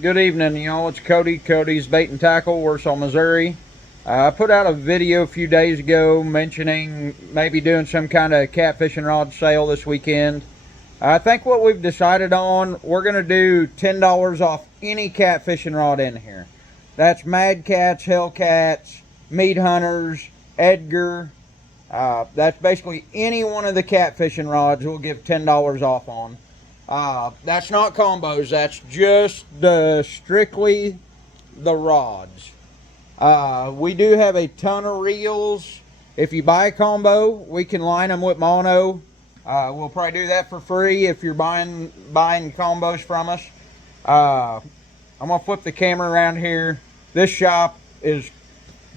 Good evening, y'all. It's Cody. Cody's Bait and Tackle, Warsaw, Missouri. I put out a video a few days ago mentioning maybe doing some kind of catfishing rod sale this weekend. I think what we've decided on, we're going to do $10 off any catfishing rod in here. That's Mad Cats, Hellcats, Meat Hunters, Edgar. That's basically any one of the catfishing rods we'll give $10 off on. That's not combos. That's just strictly the rods. We do have a ton of reels. If you buy a combo, we can line them with mono. We'll probably do that for free if you're buying combos from us. I'm gonna flip the camera around here. This shop is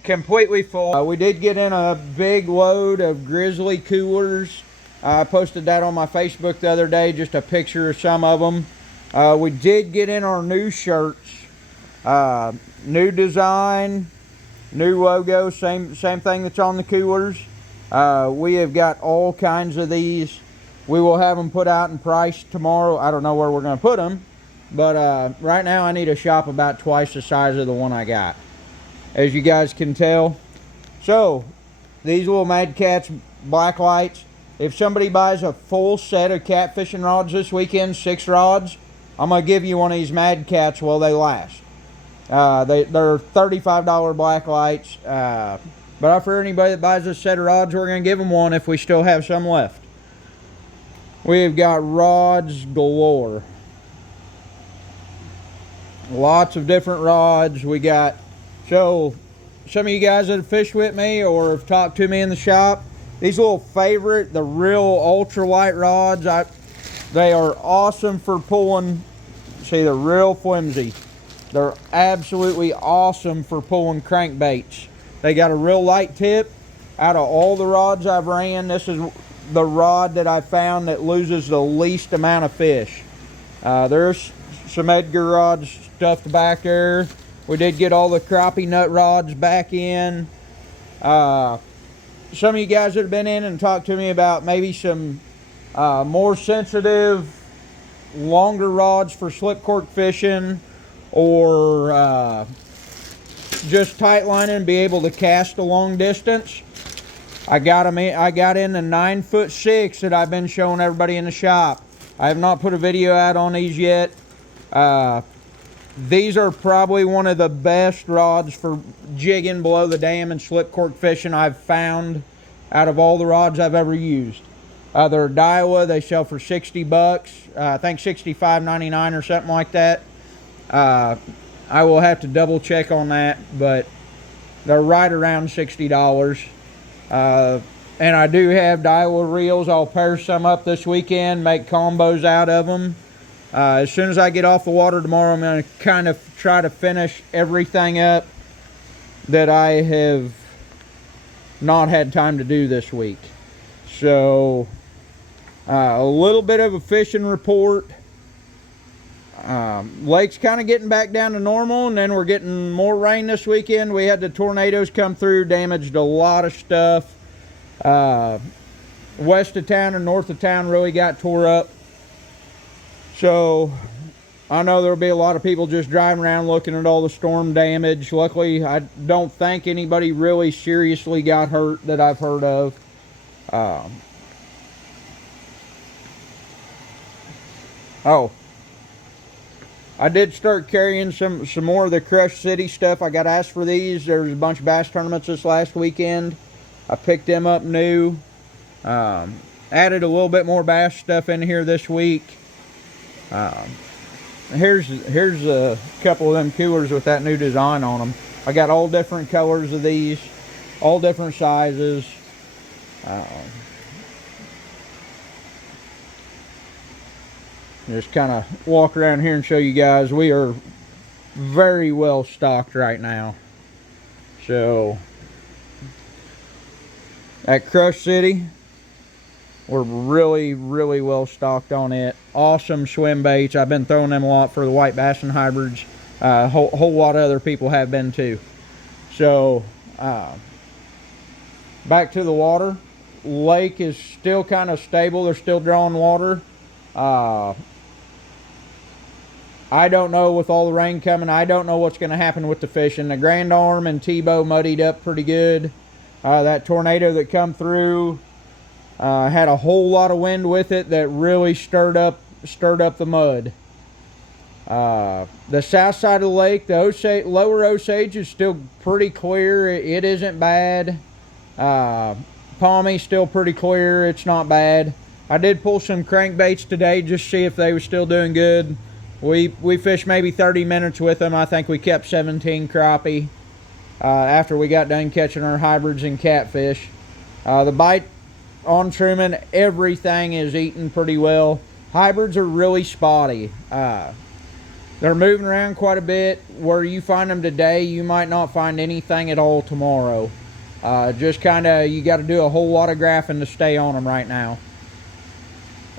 completely full. We did get in a big load of Grizzly coolers. I posted that on my Facebook the other day, just a picture of some of them. We did get in our new shirts. New design, new logo, same thing that's on the coolers. We have got all kinds of these. We will have them put out in price tomorrow. I don't know where we're going to put them, but right now I need a shop about twice the size of the one I got, as you guys can tell. So these little Mad Cats black lights, if somebody buys a full set of catfishing rods this weekend, 6 rods, I'm going to give you one of these Mad Cats while they last. They're $35 black lights. But for anybody that buys a set of rods, we're going to give them one if we still have some left. We've got rods galore. Lots of different rods. We got, so some of you guys that have fished with me or have talked to me in the shop, these little favorite, the real ultralight rods, they are awesome for pulling. See, they're real flimsy. They're absolutely awesome for pulling crankbaits. They got a real light tip. Out of all the rods I've ran, this is the rod that I found that loses the least amount of fish. There's some Edgar rods stuffed back there. We did get all the crappie nut rods back in. Some of you guys that have been in and talked to me about maybe some more sensitive, longer rods for slip cork fishing, or just tight lining and be able to cast a long distance. I got in the 9'6" that I've been showing everybody in the shop. I have not put a video out on these yet. These are probably one of the best rods for jigging below the dam and slip cork fishing I've found out of all the rods I've ever used. They're Daiwa. They sell for 60 bucks. I think $65.99 or something like that. I will have to double check on that, but they're right around $60. And I do have Daiwa reels. I'll pair some up this weekend, make combos out of them. As soon as I get off the water tomorrow, I'm going to kind of try to finish everything up that I have not had time to do this week. So, a little bit of a fishing report. Lake's kind of getting back down to normal, and then we're getting more rain this weekend. We had the tornadoes come through, damaged a lot of stuff. West of town and north of town really got tore up. So I know there'll be a lot of people just driving around looking at all the storm damage. Luckily, I don't think anybody really seriously got hurt that I've heard of. I did start carrying some more of the Crush City stuff. I got asked for these. There was a bunch of bass tournaments this last weekend. I picked them up new. Added a little bit more bass stuff in here this week. Here's a couple of them coolers with that new design on them. I got all different colors of these, all different sizes. Just kind of walk around here and show you guys we are very well stocked right now. So at Crush City, we're really well stocked on it. Awesome swim baits. I've been throwing them a lot for the white bass and hybrids. A whole lot of other people have been too. So back to the water. Lake is still kind of stable. They're still drawing water. I don't know, with all the rain coming, I don't know what's going to happen with the fishing. The Grand Arm and Tebow muddied up pretty good. That tornado that come through had a whole lot of wind with it that really stirred up the mud. The south side of the lake, the lower Osage is still pretty clear. It isn't bad. Palmy's still pretty clear. It's not bad. I did pull some crankbaits today just to see if they were still doing good. We fished maybe 30 minutes with them. I think we kept 17 crappie after we got done catching our hybrids and catfish. The bite on Truman, everything is eating pretty well. Hybrids are really spotty. They're moving around quite a bit. Where you find them today, you might not find anything at all tomorrow. Just kind of, you got to do a whole lot of graphing to stay on them right now.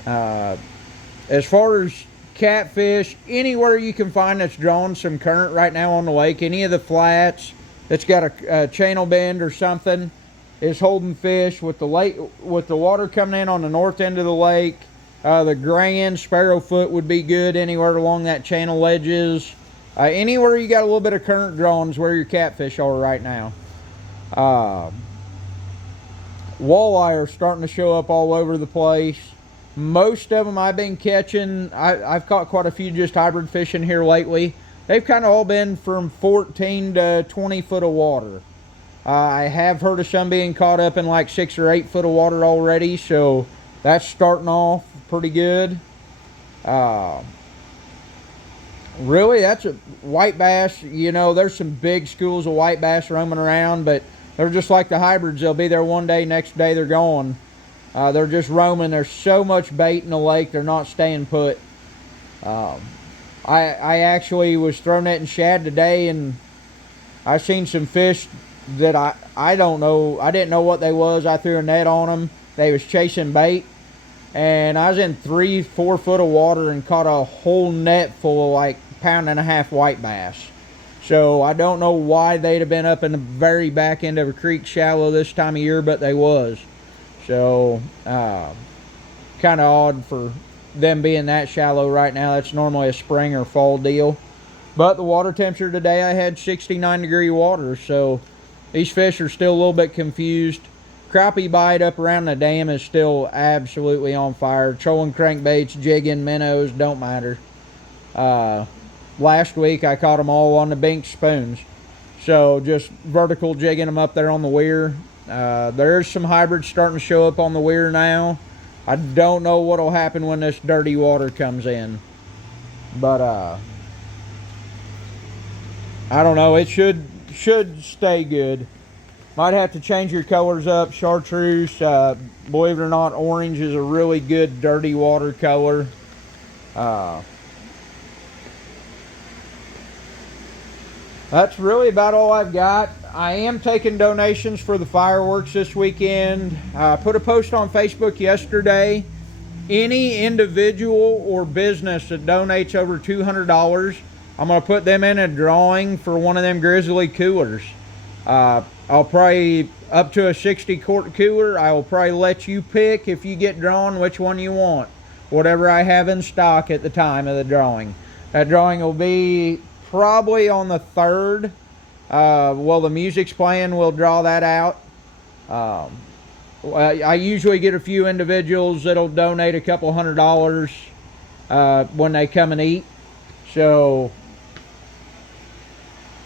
As far as catfish, anywhere you can find that's drawing some current right now on the lake, any of the flats that's got a channel bend or something is holding fish. With the water coming in on the north end of the lake, the grand sparrowfoot would be good anywhere along that channel ledges. Anywhere you got a little bit of current drawing is where your catfish are right now. Walleye are starting to show up all over the place. Most of them I've been catching, I've caught quite a few just hybrid fishing here lately. They've kind of all been from 14 to 20 foot of water. I have heard of some being caught up in like 6 or 8 foot of water already, so that's starting off pretty good. Really, that's a white bass. You know, there's some big schools of white bass roaming around, but they're just like the hybrids. They'll be there one day, next day they're gone. They're just roaming. There's so much bait in the lake, they're not staying put. I actually was throwing netting shad today, and I seen some fish that I don't know. I didn't know what they was. I threw a net on them. They was chasing bait, and I was in 3-4 foot of water and caught a whole net full of like 1.5 pound white bass. So I don't know why they'd have been up in the very back end of a creek shallow this time of year, but they was. So, kind of odd for them being that shallow right now. That's normally a spring or fall deal. But the water temperature today, I had 69-degree water, so these fish are still a little bit confused. Crappie bite up around the dam is still absolutely on fire. Trolling crankbaits, jigging, minnows, don't matter. Last week, I caught them all on the Bink spoons. So, just vertical jigging them up there on the weir. There's some hybrids starting to show up on the weir now. I don't know what'll happen when this dirty water comes in, but I don't know. It should stay good. Might have to change your colors up. Chartreuse, believe it or not, orange is a really good dirty water color. That's really about all I've got. I am taking donations for the fireworks this weekend. I put a post on Facebook yesterday. Any individual or business that donates over $200, I'm going to put them in a drawing for one of them Grizzly coolers. I'll probably, up to a 60-quart cooler, I will probably let you pick, if you get drawn, which one you want. Whatever I have in stock at the time of the drawing. That drawing will be probably on the 3rd. While the music's playing, we'll draw that out. I usually get a few individuals that'll donate a couple $100 when they come and eat. So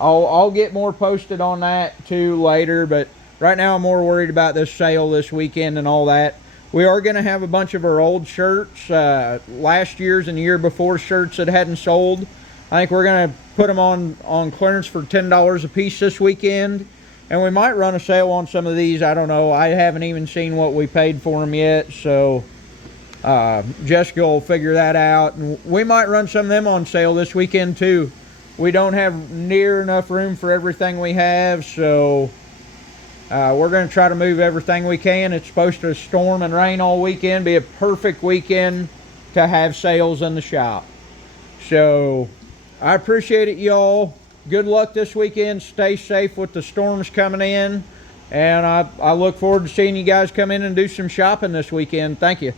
I'll get more posted on that too later, but right now I'm more worried about this sale this weekend and all that. We are going to have a bunch of our old shirts, last year's and the year before shirts that hadn't sold. I think we're going to put them on clearance for $10 a piece this weekend. And we might run a sale on some of these. I don't know. I haven't even seen what we paid for them yet. So Jessica will figure that out. And we might run some of them on sale this weekend too. We don't have near enough room for everything we have. So we're going to try to move everything we can. It's supposed to storm and rain all weekend. Be a perfect weekend to have sales in the shop. So I appreciate it, y'all. Good luck this weekend. Stay safe with the storms coming in. And I look forward to seeing you guys come in and do some shopping this weekend. Thank you.